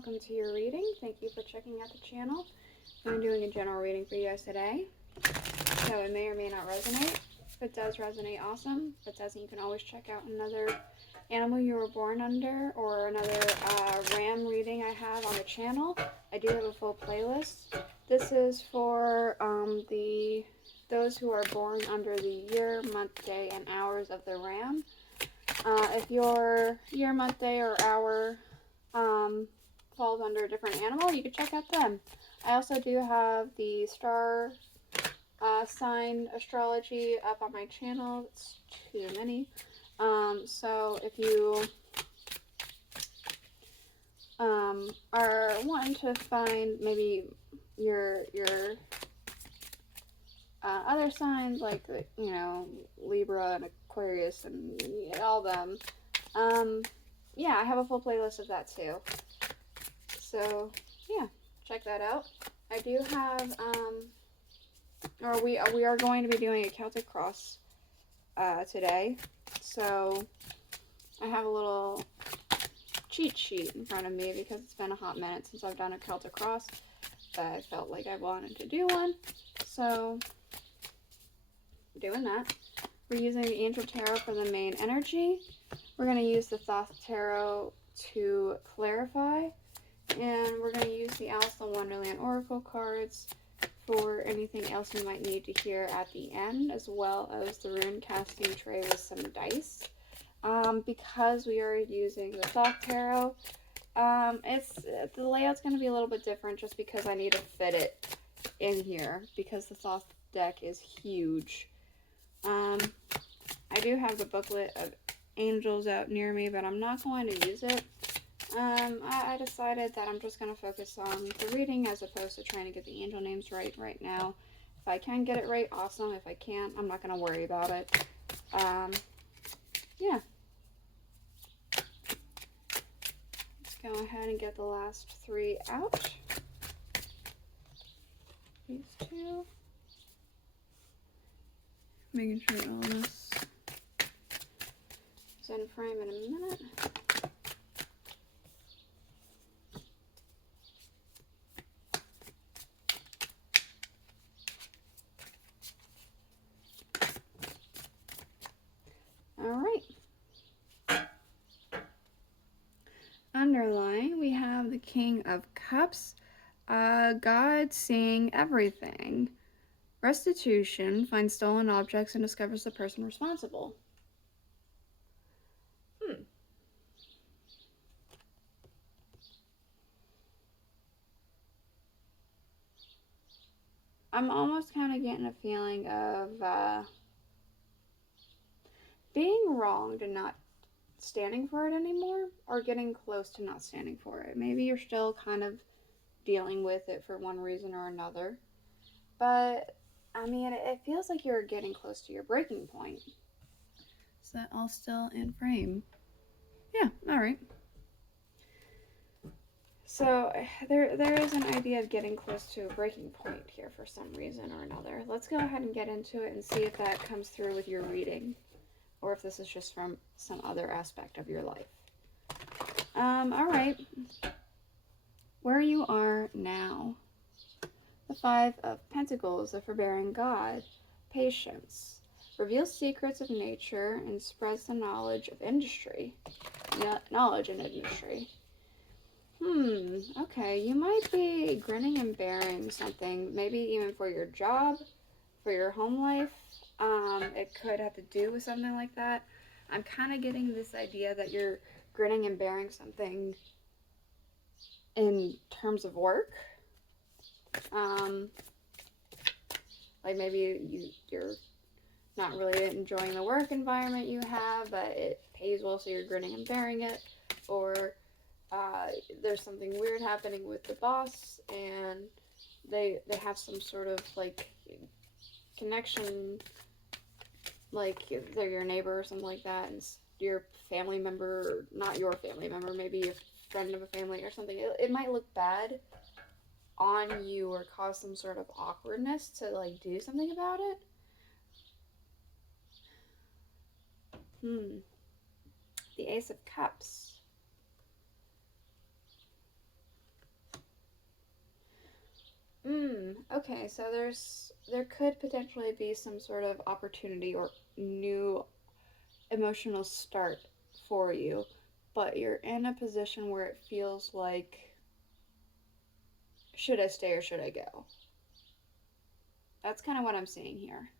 welcome to your reading. Thank you for checking out the channel. I'm doing a general reading for you guys today. So it may or may not resonate. If it does resonate, awesome. If it doesn't, you can always check out another animal you were born under or another ram reading I have on the channel. I do have a full playlist. This is for those who are born under the year, month, day, and hours of the ram. If your year, month, day, or hour falls under a different animal, you can check out them. I also do have the star sign astrology up on my channel. It's too many. So if you are wanting to find maybe your other signs, like, you know, Libra and Aquarius and all them, yeah, I have a full playlist of that too. So yeah, check that out. I do have or we are going to be doing a Celtic cross today. So I have a little cheat sheet in front of me because it's been a hot minute since I've done a Celtic cross, but I felt like I wanted to do one. So doing that. We're using the Angel Tarot for the main energy. We're going to use the Thoth Tarot to clarify, and we're going to use the Aleister Wonderland Oracle cards for anything else you might need to hear at the end, as well as the rune casting tray with some dice. Because we are using the Thoth Tarot, the layout's going to be a little bit different just because I need to fit it in here because the Thoth deck is huge. I do have the booklet of angels out near me, but I'm not going to use it. I decided that I'm just going to focus on the reading as opposed to trying to get the angel names right now. If I can get it right, awesome. If I can't, I'm not going to worry about it. Yeah. Let's go ahead and get the last three out. These two. Making sure all this is in frame in a minute. Alright. Underlying, we have the King of Cups, God seeing everything. Restitution, finds stolen objects and discovers the person responsible. I'm almost kind of getting a feeling of being wronged and not standing for it anymore, or getting close to not standing for it. Maybe you're still kind of dealing with it for one reason or another, but I mean, it feels like you're getting close to your breaking point. Is that all still in frame? Yeah, alright. So there is an idea of getting close to a breaking point here for some reason or another. Let's go ahead and get into it and see if that comes through with your reading, or if this is just from some other aspect of your life. Alright. Where you are now. The Five of Pentacles, the forbearing God, patience, reveals secrets of nature and spreads the knowledge of industry. Knowledge in industry. Okay, you might be grinning and bearing something, maybe even for your job, for your home life. It could have to do with something like that. I'm kind of getting this idea that you're grinning and bearing something in terms of work. Like maybe you're not really enjoying the work environment you have, but it pays well, so you're grinning and bearing it. Or there's something weird happening with the boss, and they have some sort of like connection, like they're your neighbor or something like that, and your family member, or not your family member, maybe a friend of a family or something. It might look bad on you or cause some sort of awkwardness to like do something about it. The Ace of Cups. Okay, so there could potentially be some sort of opportunity or new emotional start for you, but you're in a position where it feels like, should I stay or should I go? That's kind of what I'm seeing here.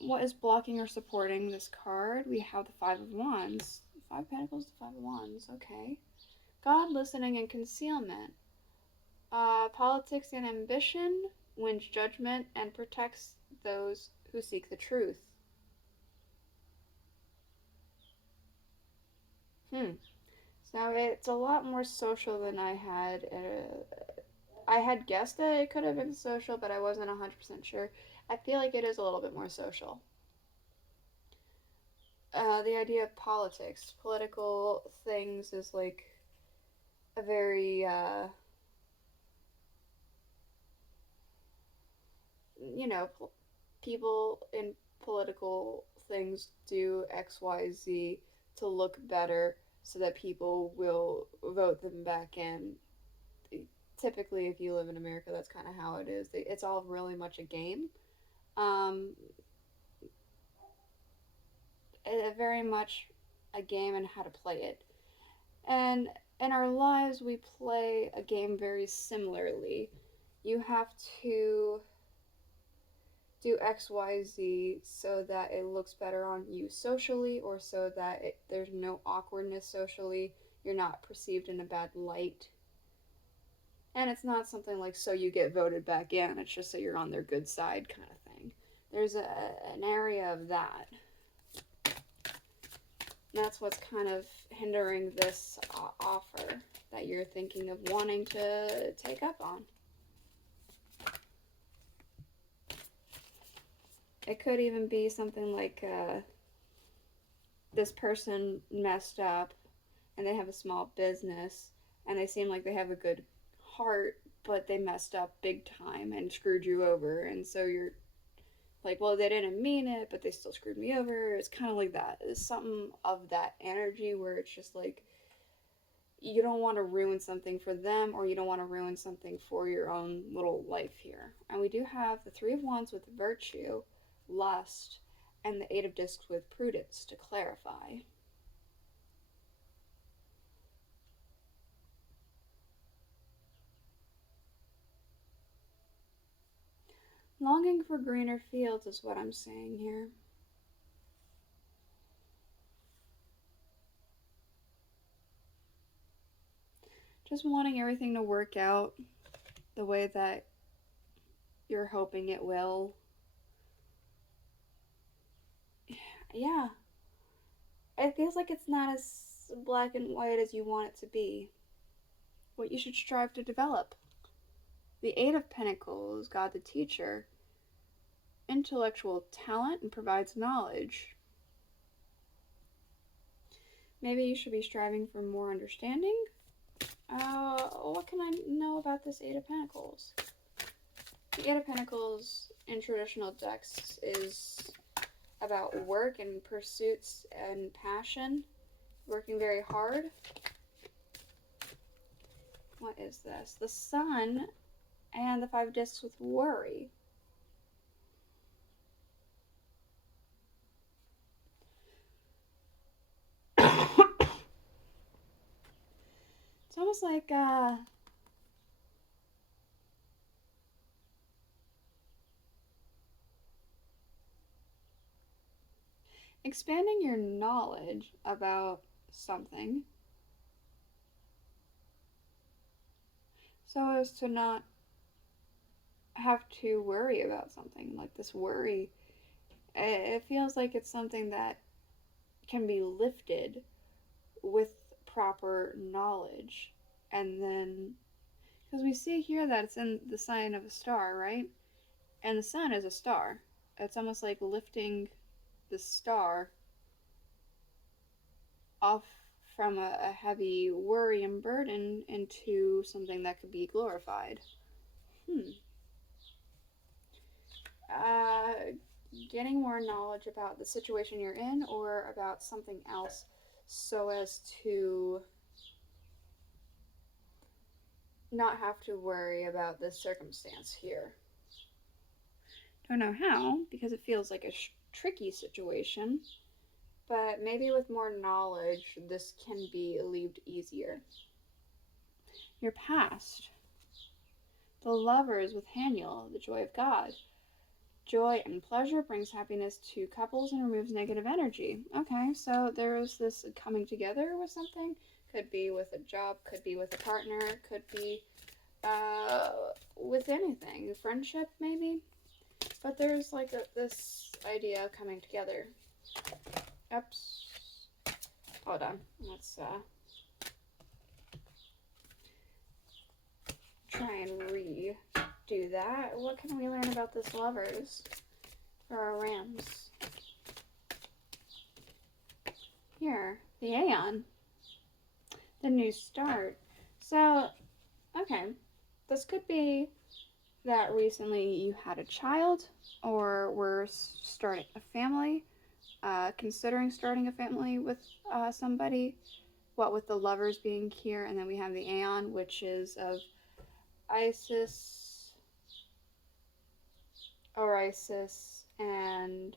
What is blocking or supporting this card? We have the Five of Wands. Five Pentacles, the Five of Wands. Okay. God, listening, and concealment. Politics and ambition, wins judgment, and protects those who seek the truth. So it's a lot more social than I had. I had guessed that it could have been social, but I wasn't 100% sure. I feel like it is a little bit more social. The idea of politics, political things is like a very, people in political things do X, Y, Z to look better so that people will vote them back in. Typically, if you live in America, that's kind of how it is. It's all really much a game. Um, very much a game and how to play it. And in our lives, we play a game very similarly. You have to do X, Y, Z so that it looks better on you socially, or so that there's no awkwardness socially. You're not perceived in a bad light. And it's not something like so you get voted back in. It's just so you're on their good side kind of thing. There's an area of that. And that's what's kind of hindering this offer that you're thinking of wanting to take up on. It could even be something like this person messed up and they have a small business and they seem like they have a good heart, but they messed up big time and screwed you over. And so you're like, well, they didn't mean it, but they still screwed me over. It's kind of like that. It's something of that energy where it's just like, you don't want to ruin something for them, or you don't want to ruin something for your own little life here. And we do have the Three of Wands with virtue, lust, and the Eight of Discs with prudence to clarify. Longing for greener fields is what I'm saying here. Just wanting everything to work out the way that you're hoping it will. Yeah. It feels like it's not as black and white as you want it to be. What you should strive to develop. The Eight of Pentacles, God the teacher, intellectual talent, and provides knowledge. Maybe you should be striving for more understanding. What can I know about this Eight of Pentacles? The Eight of Pentacles in traditional decks is about work and pursuits and passion, working very hard. What is this? The Sun and the Five Discs with worry. It's almost like expanding your knowledge about something so as to not have to worry about something. Like this worry, it feels like it's something that can be lifted with proper knowledge. And then, because we see here that it's in the sign of a star, right? And the sun is a star. It's almost like lifting the star off from a heavy worry and burden into something that could be glorified. Getting more knowledge about the situation you're in or about something else so as to not have to worry about this circumstance here. Don't know how, because it feels like a tricky situation, but maybe with more knowledge, this can be alleviated easier. Your past. The Lovers with Haniel, the joy of God. Joy and pleasure brings happiness to couples and removes negative energy. Okay, so there's this coming together with something. Could be with a job, could be with a partner, could be with anything. Friendship, maybe? But there's like this idea of coming together. Oops. Hold on. Let's try and redo that. What can we learn about this Lovers for our Rams? Here, the Aeon. The new start. So, okay. This could be that recently you had a child or were starting a family, considering starting a family with somebody. What with the Lovers being here, and then we have the Aeon, which is of Isis, Orisis, and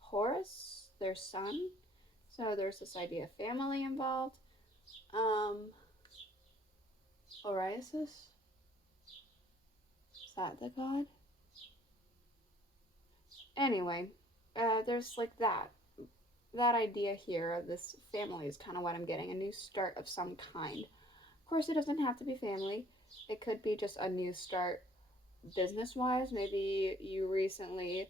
Horus, their son. So there's this idea of family involved. Orisis? Is that the god? Anyway, there's like that idea here of this family is kind of what I'm getting. A new start of some kind. Of course, it doesn't have to be family. It could be just a new start business-wise. Maybe you recently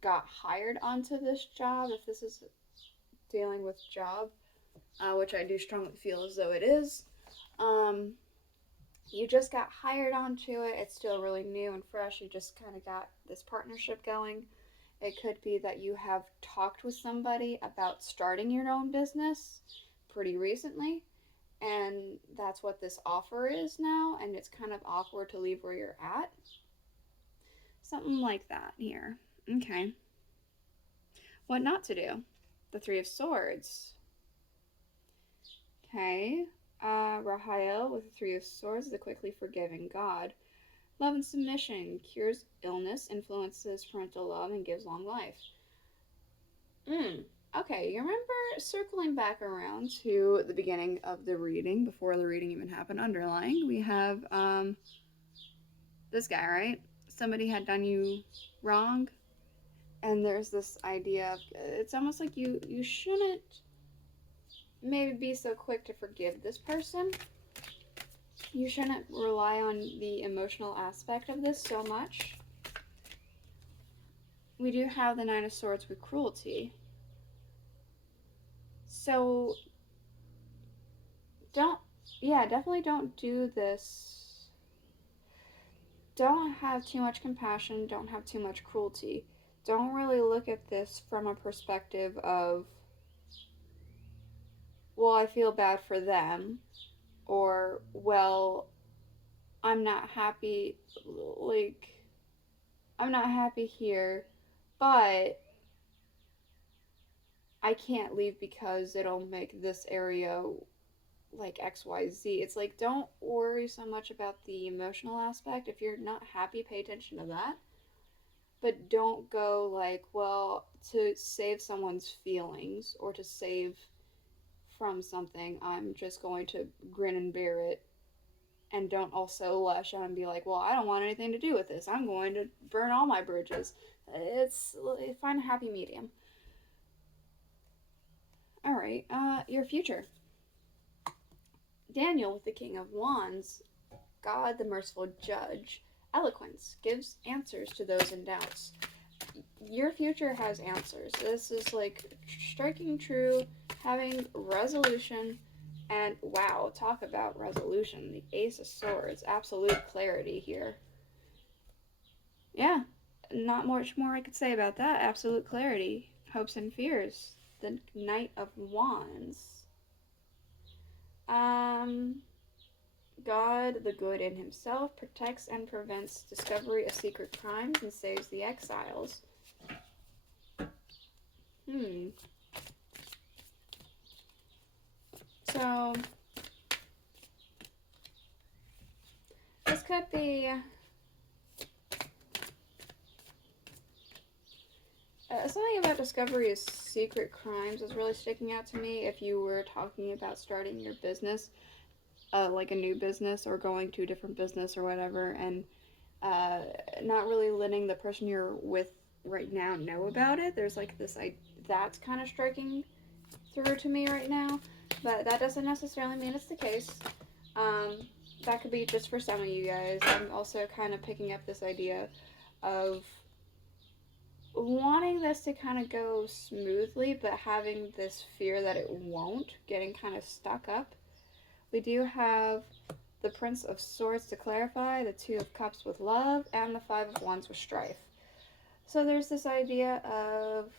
got hired onto this job, if this is dealing with job, which I do strongly feel as though it is. You just got hired onto it. It's still really new and fresh. You just kind of got this partnership going. It could be that you have talked with somebody about starting your own business pretty recently, and that's what this offer is now, and it's kind of awkward to leave where you're at. Something like that here. Okay. What not to do? The Three of Swords. Okay. Rahael with the Three of Swords, the quickly forgiving god. Love and submission cures illness, influences parental love, and gives long life. Okay, you remember circling back around to the beginning of the reading, before the reading even happened, underlying, we have this guy, right? Somebody had done you wrong, and there's this idea of, it's almost like you shouldn't maybe be so quick to forgive this person. You shouldn't rely on the emotional aspect of this so much. We do have the Nine of Swords with cruelty. So, definitely don't do this. Don't have too much compassion, don't have too much cruelty. Don't really look at this from a perspective of, well, I feel bad for them, or, well, I'm not happy, like, I'm not happy here, but I can't leave because it'll make this area like XYZ. It's like, don't worry so much about the emotional aspect. If you're not happy, pay attention to that. But don't go like, well, to save someone's feelings or to save from something, I'm just going to grin and bear it. And don't also lash out and be like, well, I don't want anything to do with this. I'm going to burn all my bridges. Find a happy medium. All right, your future. Daniel with the King of Wands, God the merciful judge. Eloquence gives answers to those in doubts. Your future has answers. This is like striking true, having resolution, and wow, talk about resolution. The Ace of Swords, absolute clarity here. Yeah, not much more I could say about that. Absolute clarity. Hopes and fears. The Knight of Wands. God, the good in himself, protects and prevents discovery of secret crimes and saves the exiles. So, self-discovery is secret crimes is really sticking out to me. If you were talking about starting your business, like a new business or going to a different business or whatever, and not really letting the person you're with right now know about it. There's like this, that's kind of striking through to me right now, but that doesn't necessarily mean it's the case. That could be just for some of you guys. I'm also kind of picking up this idea of wanting this to kind of go smoothly, but having this fear that it won't, getting kind of stuck up. We do have the Prince of Swords to clarify, the Two of Cups with love, and the Five of Wands with strife. So there's this idea of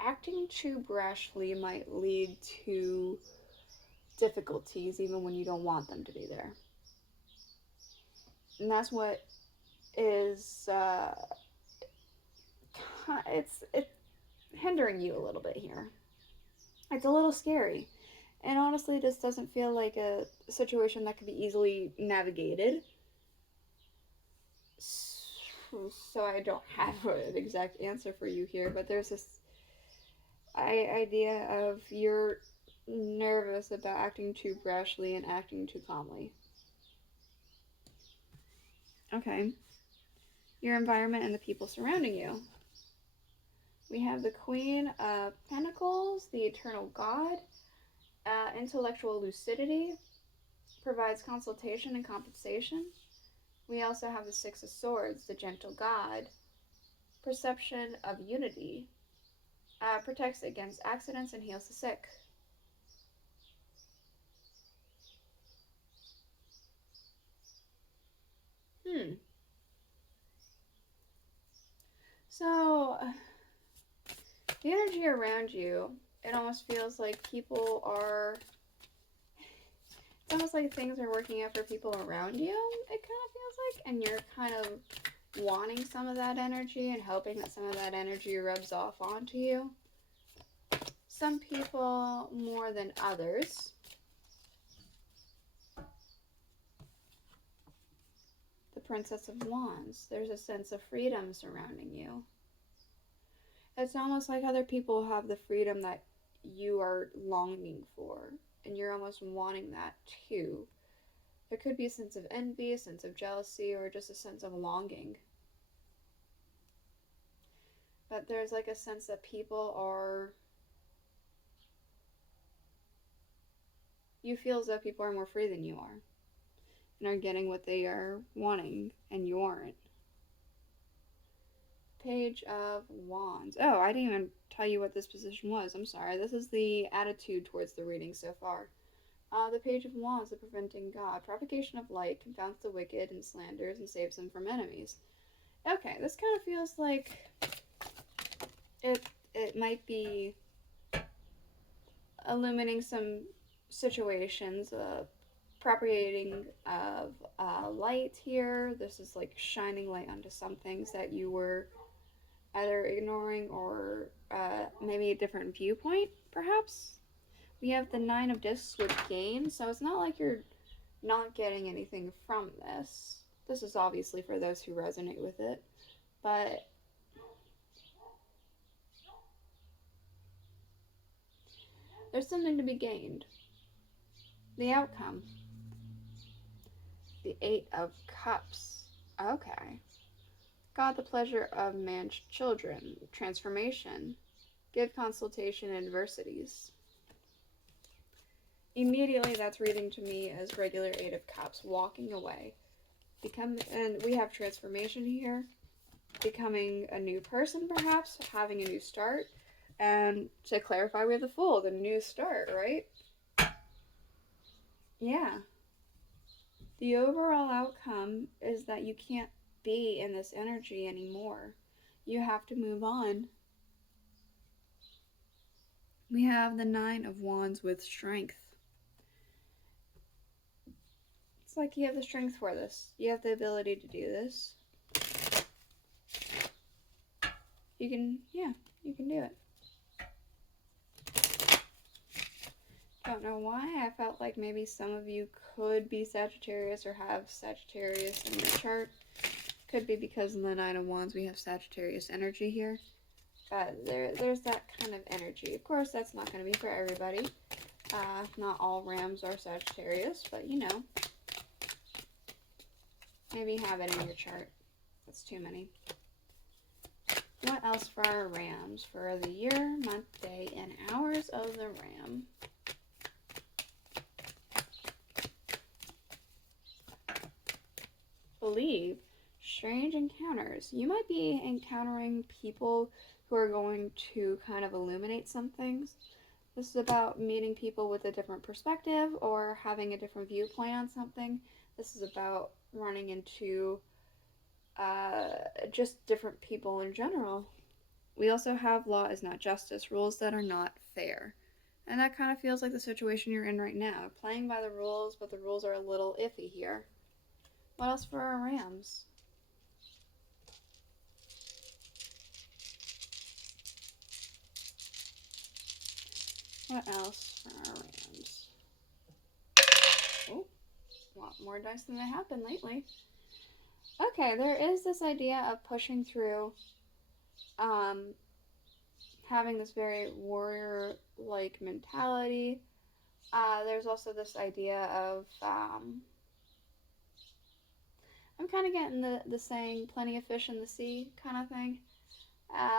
acting too brashly might lead to difficulties even when you don't want them to be there. And that's what is it's hindering you a little bit here. It's a little scary. And honestly, this doesn't feel like a situation that could be easily navigated. So I don't have an exact answer for you here, but there's this idea of you're nervous about acting too brashly and acting too calmly. Okay. Your environment and the people surrounding you. We have the Queen of Pentacles, the Eternal God, intellectual lucidity, provides consultation and compensation. We also have the Six of Swords, the Gentle God, perception of unity, protects against accidents and heals the sick. So, the energy around you, it almost feels like people are, it's almost like things are working out for people around you, it kind of feels like, and you're kind of wanting some of that energy and hoping that some of that energy rubs off onto you. Some people more than others. The Princess of Wands. There's a sense of freedom surrounding you. It's almost like other people have the freedom that you are longing for, and you're almost wanting that too. There could be a sense of envy, a sense of jealousy, or just a sense of longing. But there's like a sense that people are... You feel as though people are more free than you are, and are getting what they are wanting, and you aren't. Page of Wands. Oh, I didn't even tell you what this position was. I'm sorry. This is the attitude towards the reading so far. The Page of Wands, the preventing God. Propagation of light confounds the wicked and slanders and saves them from enemies. Okay, this kind of feels like it might be illuminating some situations, propagating of light here. This is like shining light onto some things that you were either ignoring or maybe a different viewpoint, perhaps. We have the Nine of Discs with gain, so it's not like you're not getting anything from this. This is obviously for those who resonate with it, but there's something to be gained. The outcome. The Eight of Cups. Okay. God, the pleasure of man's children. Transformation. Give consultation in adversities. Immediately, that's reading to me as regular Eight of Cups. Walking away. And we have transformation here. Becoming a new person, perhaps. Having a new start. And to clarify, we have the Fool. The new start, right? Yeah. The overall outcome is that you can't be in this energy anymore. You have to move on. We have the Nine of Wands with strength. It's like you have the strength for this. You have the ability to do this. You can do it. Don't know why. I felt like maybe some of you could be Sagittarius or have Sagittarius in your chart. Could be because in the Nine of Wands we have Sagittarius energy here. There's that kind of energy. Of course, that's not going to be for everybody. Not all Rams are Sagittarius, but you know, maybe have it in your chart. That's too many. What else for our Rams for the year, month, day, and hours of the Ram? Believe. Strange encounters. You might be encountering people who are going to kind of illuminate some things. This is about meeting people with a different perspective or having a different viewpoint on something. This is about running into just different people in general. We also have law is not justice, rules that are not fair. And that kind of feels like the situation you're in right now. Playing by the rules, but the rules are a little iffy here. What else for our Rams? What else for our Rams? Oh, a lot more dice than they have been lately. Okay, there is this idea of pushing through, having this very warrior-like mentality. There's also this idea of, I'm kind of getting the saying, plenty of fish in the sea kind of thing.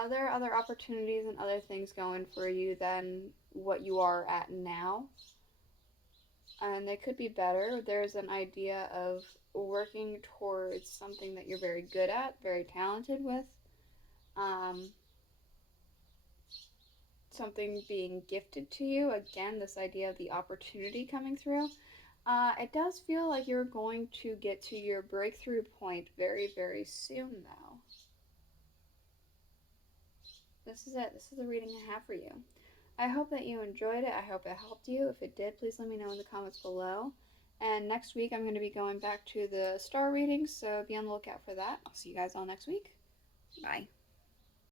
There are other opportunities and other things going for you than what you are at now. And they could be better. There's an idea of working towards something that you're very good at, very talented with. Something being gifted to you. Again, this idea of the opportunity coming through. It does feel like you're going to get to your breakthrough point very, very soon, though. This is it. This is the reading I have for you. I hope that you enjoyed it. I hope it helped you. If it did, please let me know in the comments below. And next week, I'm going to be going back to the star readings, so be on the lookout for that. I'll see you guys all next week. Bye.